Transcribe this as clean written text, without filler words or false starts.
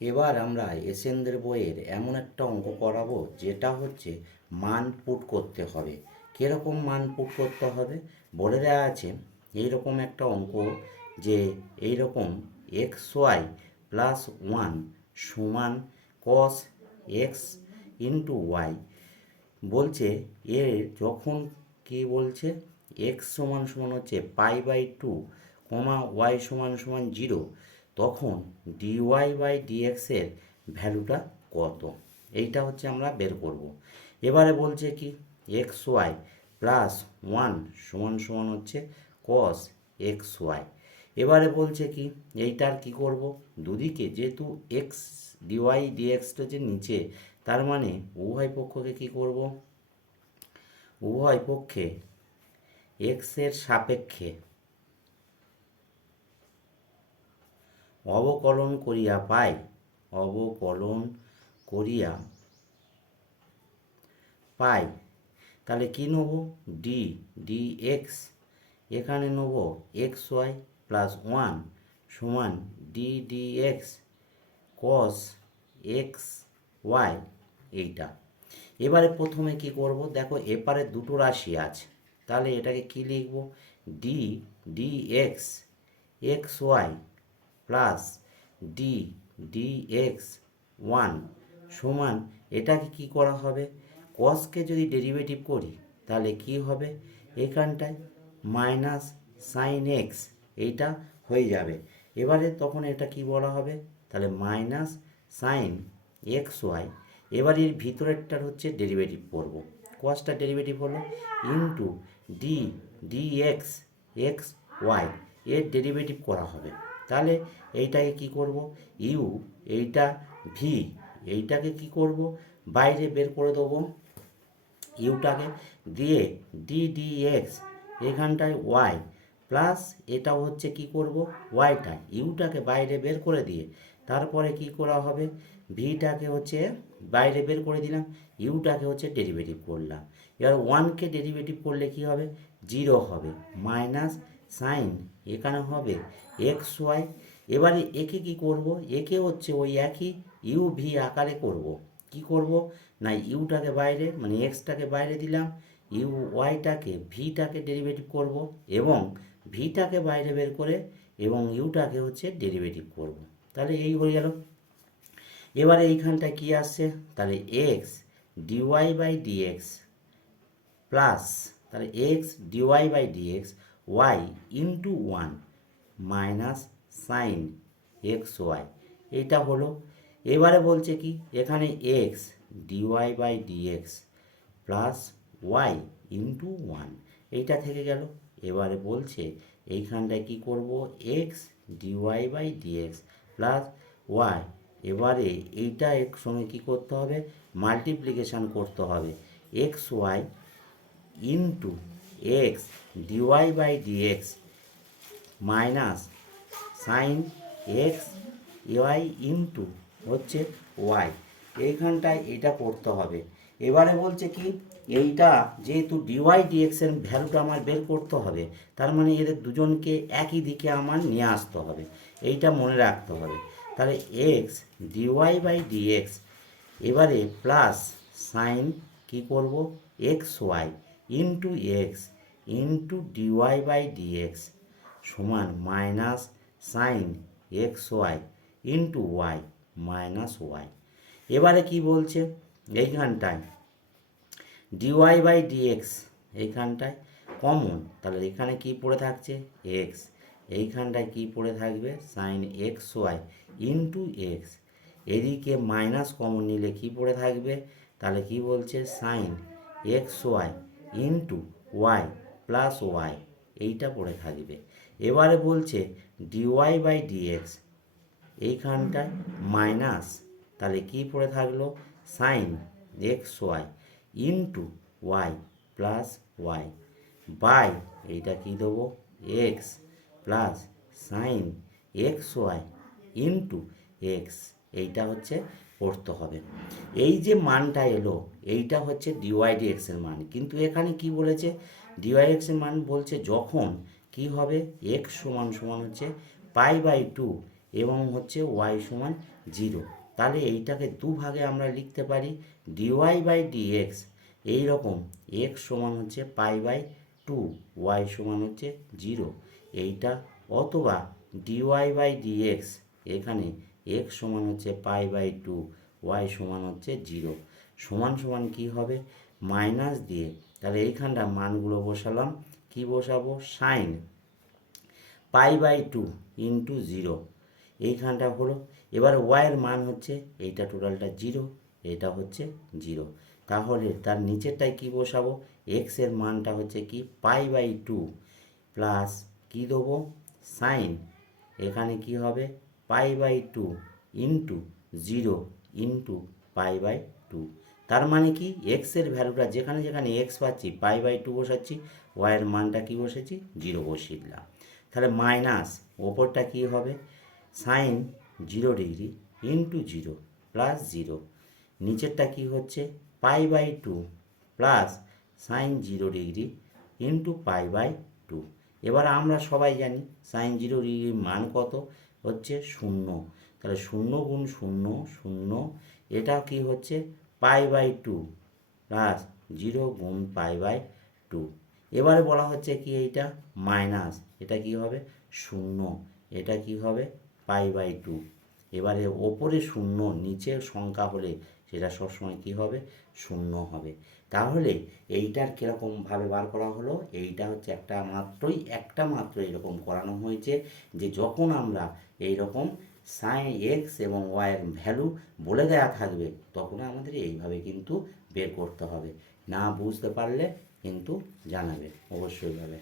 এবার আমরা এসেনদের বইয়ের এমন একটা অঙ্ক করাবো যেটা হচ্ছে মান পুট করতে হবে। কীরকম মান পুট করতে হবে বলে দেওয়া আছে। এইরকম একটা অঙ্ক যে এইরকম এক্স ওয়াই প্লাস ওয়ান সমান কস এক্স ইন্টু ওয়াই বলছে। এর যখন কি বলছে এক্স সমান সমান হচ্ছে pi by two comma Y সমান সমান জিরো, তখন ডিওয়াই বাই ডিএক্সের ভ্যালুটা কত, এইটা হচ্ছে আমরা বের করব। এবারে বলছে কি এক্স ওয়াই প্লাস ওয়ান সমান সমান হচ্ছে কস এক্স ওয়াই। এবারে বলছে কি এইটার কি করব, দুদিকে যেহেতু এক্স ডিওয়াই ডিএক্সটা যে নিচে, তার মানে উভয় পক্ষকে কি করব, উভয় পক্ষে এক্সের সাপেক্ষে অবকলন করিয়া পাই, অবকলন করিয়া পাই। তাহলে কি নেব, ডি ডি এক্স, এখানে নেব এক্স ওয়াই প্লাস ওয়ান সমান D D x cos x y এইটা। এবারে প্রথমে কি করব, দেখো এপারে দুটো রাশি আছে, তাহলে এটাকে কি লিখব, D D x x Y plus D D X one সমান, এটাকে কি করা হবে, কসকে যদি ডেরিভেটিভ করি তাহলে কি হবে, এখানটায় মাইনাস সাইন এক্স এইটা হয়ে যাবে। এবারে তখন এটা কি বলা হবে, তাহলে মাইনাস সাইন এক্স ওয়াই। এবার এর ভিতরেরটার হচ্ছে ডেরিভেটিভ করব, কসটা ডেরিভেটিভ হলো into d D x x y এর ডেরিভেটিভ করা হবে। তাহলে এইটাকে কি করব, ইউ এইটা ভি এইটাকে কি করব, বাইরে বের করে দেবো ইউটাকে, দিয়ে ডি ডি এক্স এখানটায় ওয়াই প্লাস এটাও হচ্ছে কি করব ওয়াইটা, ইউটাকে বাইরে বের করে দিয়ে তারপরে কি করা হবে, ভিটাকে হচ্ছে বাইরে বের করে দিলাম, ইউটাকে হচ্ছে ডেরিভেটিভ করলাম। এবার ওয়ানকে ডেরিভেটিভ করলে কি হবে, জিরো হবে, মাইনাস সাইন এখানে হবে এক্স ওয়াই। এবারে একে কি করব, একে হচ্ছে ওই একই ইউ ভি আকারে করব। কি করব না, ইউটাকে বাইরে মানে এক্সটাকে বাইরে দিলাম, ইউ ওয়াইটাকে ভিটাকে ডেরিভেটিভ করব এবং ভিটাকে বাইরে বের করে এবং ইউটাকে হচ্ছে ডেরিভেটিভ করব। তাহলে এই হয়ে গেল। এবারে এইখানটায় কি আসছে, তাহলে x dy by dx plus, তাহলে x dy by dx y into one minus sine x y, এইটা হলো। এবারে বলছে কি এখানে x dy by dx plus y into one, এইটা থেকে গেল। এবারে বলছে এইখানটায় কি করব, x dy by dx plus y. এবারে এইটা এর সঙ্গে কী করতে হবে, মাল্টিপ্লিকেশান করতে হবে, x y into x dy by dx minus sine x y into হচ্ছে ওয়াই, এইখানটায় এটা করতে হবে। এবারে বলছে কি এইটা যেহেতু ডিওয়াই ডিএক্সের ভ্যালুটা আমার বের করতে হবে, তার মানে এদের দুজনকে একই দিকে আমার নিয়ে আসতে হবে, এইটা মনে রাখতে হবে। তাহলে এক্স ডিওয়াই বাই ডিএক্স এবারে প্লাস সাইন কি করব x y into x into dy by dx সমান minus sine x y into y minus y. এবারে কি বলছে এইখানটায় ডিওয়াই বাই ডিএক্স এইখানটায় কমন, তাহলে এখানে কি পড়ে থাকছে এক্স, এইখানটায় কি পড়ে থাকবে sine x y into x, এদিকে মাইনাস কমন নিলে কি পড়ে থাকবে, তাহলে কি বলছে sine x y into y plus y, এইটা পড়ে থাকবে। এবারে বলছে ডিওয়াই বাই ডিএক্স এইখানটায় মাইনাস, তাহলে কি পড়ে থাকলো sine x y into y plus y by এইটা কী দেবো x plus sine x y into x, এইটা হচ্ছে করতে হবে। এই যে মানটা এলো এইটা হচ্ছে ডিওয়াই ডিএক্সের মান, কিন্তু এখানে কি বলেছে ডিওয়াই এক্সের মান বলছে যখন কি হবে এক্স সমান সমান হচ্ছে পাই বাই টু এবং হচ্ছে ওয়াই সমান জিরো। তাহলে এইটাকে দুভাগে আমরা লিখতে পারি ডিওয়াই বাই ডিএক্স এইরকম, এক্স সমান হচ্ছে পাই বাই টু, ওয়াই সমান হচ্ছে জিরো এইটা, অথবা ডিওয়াই বাই ডিএক্স এখানে এক্স সমান হচ্ছে পাই বাই টু, ওয়াই সমান হচ্ছে জিরো, সমান সমান কী হবে মাইনাস দিয়ে, তাহলে এইখানটা মানগুলো বসালাম, কি বসাবো sine pi by two into zero, এইখানটা হলো। এবার ওয়াইয়ের মান হচ্ছে এইটা টোটালটা জিরো, এটা হচ্ছে জিরো, তাহলে তার নিচেরটায় কি বসাবো, এক্সের মানটা হচ্ছে কি পাই বাই টু প্লাস কী দেবো সাইন, এখানে কি হবে pi by two into zero into pi by two. তার মানে কি এক্সের ভ্যালুটা যেখানে যেখানে এক্স পাচ্ছি পাই বাই টু বসাচ্ছি, ওয়াইয়ের মানটা কি বসেছি জিরো বসিয়ে দিলাম। তাহলে মাইনাস ওপরটা কি হবে sine zero degree into zero plus zero, নিচেরটা কি হচ্ছে pi by two plus sine zero degree into pi by two. এবার আমরা সবাই জানি সাইন জিরো ডিগ্রির মান কত হচ্ছে শূন্য, তাহলে শূন্য গুণ শূন্য শূন্য, এটা কি হচ্ছে pi by two plus zero গুণ পাই বাই টু। এবারে বলা হচ্ছে কি এইটা মাইনাস, এটা কি হবে শূন্য, এটা কি হবে পাই বাই টু। এবারে ওপরে শূন্য নিচে সংখ্যা হলে সেটা সবসময় কি হবে শূন্য হবে। তাহলে এইটার কীরকমভাবে বার করা হলো, এইটা হচ্ছে একটা মাত্র এরকম করানো হয়েছে যে যখন আমরা এইরকম সাইন এক্স এবং ওয়াইয়ের ভ্যালু বলে দেওয়া থাকবে তখন আমাদের এইভাবে কিন্তু বের করতে হবে, না বুঝতে পারলে কিন্তু জানাবে অবশ্যইভাবে।